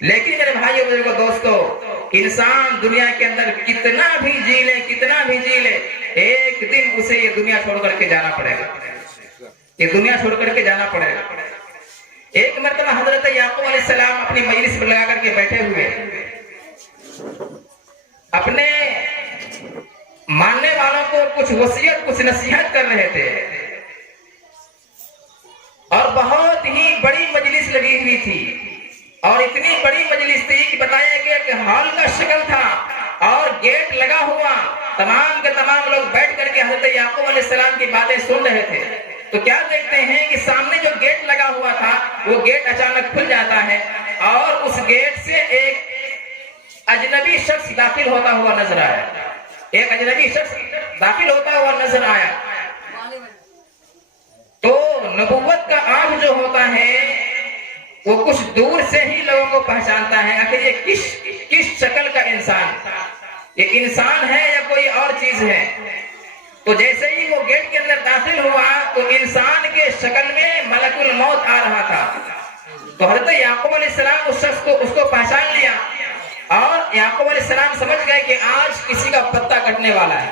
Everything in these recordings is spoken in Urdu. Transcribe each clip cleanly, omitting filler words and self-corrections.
لیکن میرے بھائیوں بزرگوں دوستو، انسان دنیا کے اندر کتنا بھی جی لے، ایک دن اسے یہ دنیا چھوڑ کر کے جانا پڑے گا، ایک مرتبہ حضرت یعقوب علیہ السلام اپنی مجلس پر لگا کر کے بیٹھے ہوئے اپنے ماننے والوں کو کچھ وصیت، کچھ نصیحت کر رہے تھے، اور بہت ہی بڑی مجلس لگی ہوئی تھی، اور اتنی بڑی مجلس تھی کہ بتایا گیا کہ ہال کا شکل تھا اور گیٹ لگا ہوا، تمام کے تمام لوگ بیٹھ کر کے حضرت یعقوب علیہ السلام کی باتیں سن رہے تھے۔ تو کیا دیکھتے ہیں کہ سامنے جو گیٹ لگا ہوا تھا وہ گیٹ اچانک کھل جاتا ہے، اور اس گیٹ سے ایک اجنبی شخص داخل ہوتا ہوا نظر آیا، تو نبوت کا آنکھ جو ہوتا ہے وہ کچھ دور سے ہی لوگوں کو پہچانتا ہے، آخر یہ کس شکل کا انسان، یہ انسان ہے یا کوئی اور چیز ہے۔ تو جیسے ہی وہ گیٹ کے اندر داخل ہوا تو انسان کے شکل میں ملک الموت آ رہا تھا، تو حضرت یعقوب علیہ السلام اس کو پہچان لیا، اور یعقوب علیہ السلام سمجھ گئے کہ آج کسی کا پتہ کٹنے والا ہے،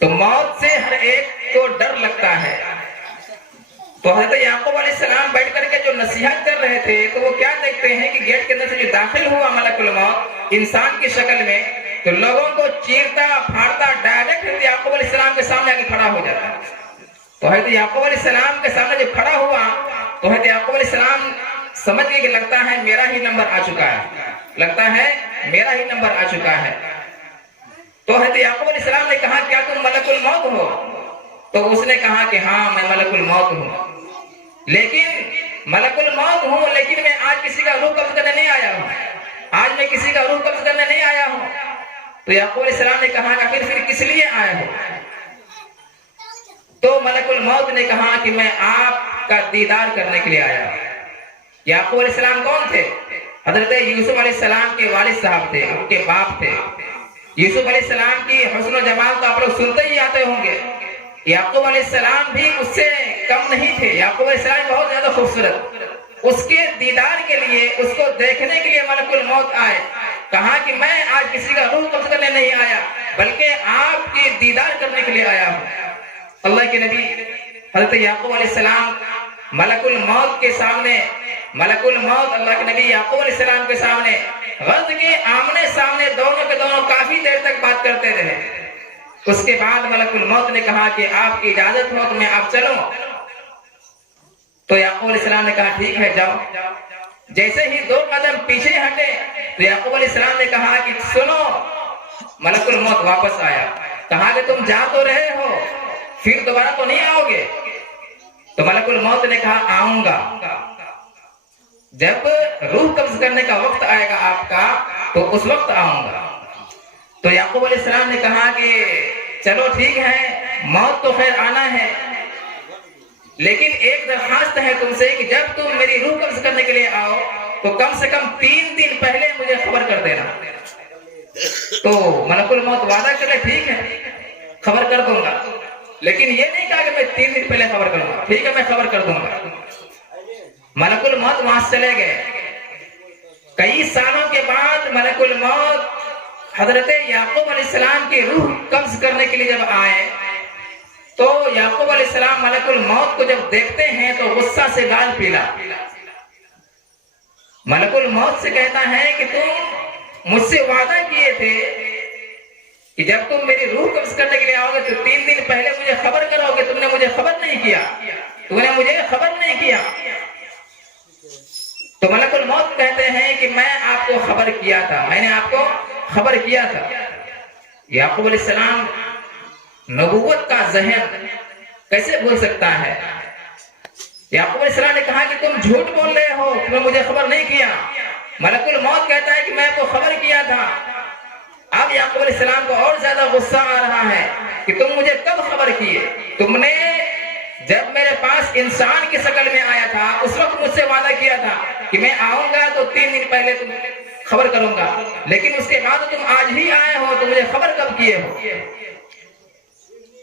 تو موت سے ہر ایک کو ڈر لگتا ہے۔ تو حضرت یعقوب علیہ السلام بیٹھ کر کے جو نصیحت کر رہے تھے، تو وہ کیا دیکھتے ہیں کہ گیٹ کے اندر سے جو داخل ہوا ملک الموت انسان کی شکل میں، تو لوگوں کو چیرتا پھاڑتا ڈائریکٹ حضرت یعقوب علیہ السلام کے سامنے آگے کھڑا ہو جاتا ہے۔ تو حضرت یعقوب علیہ السلام کے سامنے جب کھڑا ہوا تو حضرت یعقوب علیہ السلام سمجھ گئے کہ لگتا ہے میرا ہی نمبر آ چکا ہے۔ تو حضرت یعقوب علیہ السلام نے کہا کیا تم ملک الموت ہو؟ تو اس نے کہا کہ ہاں میں ملک الموت ہوں، لیکن میں آج کسی کا روح قبض کرنے نہیں آیا ہوں، تو یعقوب علیہ السلام نے کہا کہ پھر کس لیے آئے ہو؟ تو ملک الموت نے کہا کہ میں آپ کا دیدار کرنے کے لیے آیا ہوں۔ یعقوب علیہ السلام کون تھے؟ حضرت یوسف علیہ السلام کے والد صاحب تھے، ان کے باپ تھے۔ یوسف علیہ السلام کی حسن و جمال تو آپ لوگ سنتے ہی آتے ہوں گے، یعقوب علیہ السلام بھی اس سے کم نہیں تھے، یعقوب علیہ السلام بہت زیادہ خوبصورت، اس کے دیدار کے لیے، اس کو دیکھنے کے لیے ملک الموت آئے، کہا کہ میں آج کسی کا روح قبض کرنے نہیں آیا بلکہ آپ کی دیدار کرنے کے لیے آیا ہوں۔ اللہ کے نبی حضرت یعقوب علیہ السلام ملک الموت کے سامنے، اللہ کے نبی یعقوب علیہ السلام کے سامنے غرض کے آمنے سامنے دونوں کے دونوں کافی دیر تک بات کرتے رہے۔ اس کے بعد ملک الموت نے کہا کہ آپ کی اجازت ہو تو میں آپ چلوں؟ تو یعقوب علیہ السلام نے کہا ٹھیک ہے جاؤ۔ جیسے ہی 2 قدم پیچھے ہٹے تو یعقوب علیہ السلام نے کہا کہ سنو، ملک الموت واپس آیا، کہا کہ تم جا تو رہے ہو، پھر دوبارہ تو نہیں آؤ گے؟ تو ملک الموت نے کہا آؤں گا، جب روح قبض کرنے کا وقت آئے گا آپ کا تو اس وقت آؤں گا۔ تو یعقوب علیہ السلام نے کہا کہ چلو ٹھیک ہے، موت تو خیر آنا ہے، لیکن ایک درخواست ہے تم سے کہ جب تم میری روح قبض کرنے کے لیے آؤ تو کم سے کم 3 دن پہلے مجھے خبر کر دینا۔ تو ملک الموت وعدہ کرے ٹھیک ہے خبر کر دوں گا، لیکن یہ نہیں کہا کہ میں 3 دن پہلے خبر کروں گا، ٹھیک ہے میں خبر کر دوں گا۔ ملک الموت وہاں سے چلے گئے۔ کئی سالوں کے بعد ملک الموت حضرت یعقوب علیہ السلام کی روح قبض کرنے کے لیے جب آئے تو یعقوب علیہ السلام ملک الموت کو جب دیکھتے ہیں تو غصہ سے گال پیلا۔ ملک الموت سے کہتا ہے کہ تم مجھ سے وعدہ کیے تھے کہ جب تم میری روح قبض کرنے کے لیے آؤ گے تو 3 دن پہلے مجھے خبر کرو گے، تم نے مجھے خبر نہیں کیا۔ تو ملک الموت کہتے ہیں کہ میں آپ کو خبر کیا تھا، میں نے آپ کو خبر کیا تھا۔ یعقوب علیہ السلام نبوت کا ذہن کیسے بھول سکتا ہے؟ یعقوب علیہ السلام نے کہا کہ تم جھوٹ بول رہے ہو، تم نے مجھے خبر نہیں کیا۔ ملک الموت کہتا ہے کہ میں آپ کو خبر کیا تھا۔ اب یعقوب علیہ السلام کو اور زیادہ غصہ آ رہا ہے کہ تم مجھے کب خبر کیے؟ تم نے جب میرے پاس انسان کی شکل میں آیا تھا اس وقت مجھ سے وعدہ کیا تھا کہ میں آؤں گا تو 3 دن پہلے تم خبر کروں گا، لیکن اس کے بعد تم آج ہی آئے ہو تو مجھے خبر کب کیے ہو؟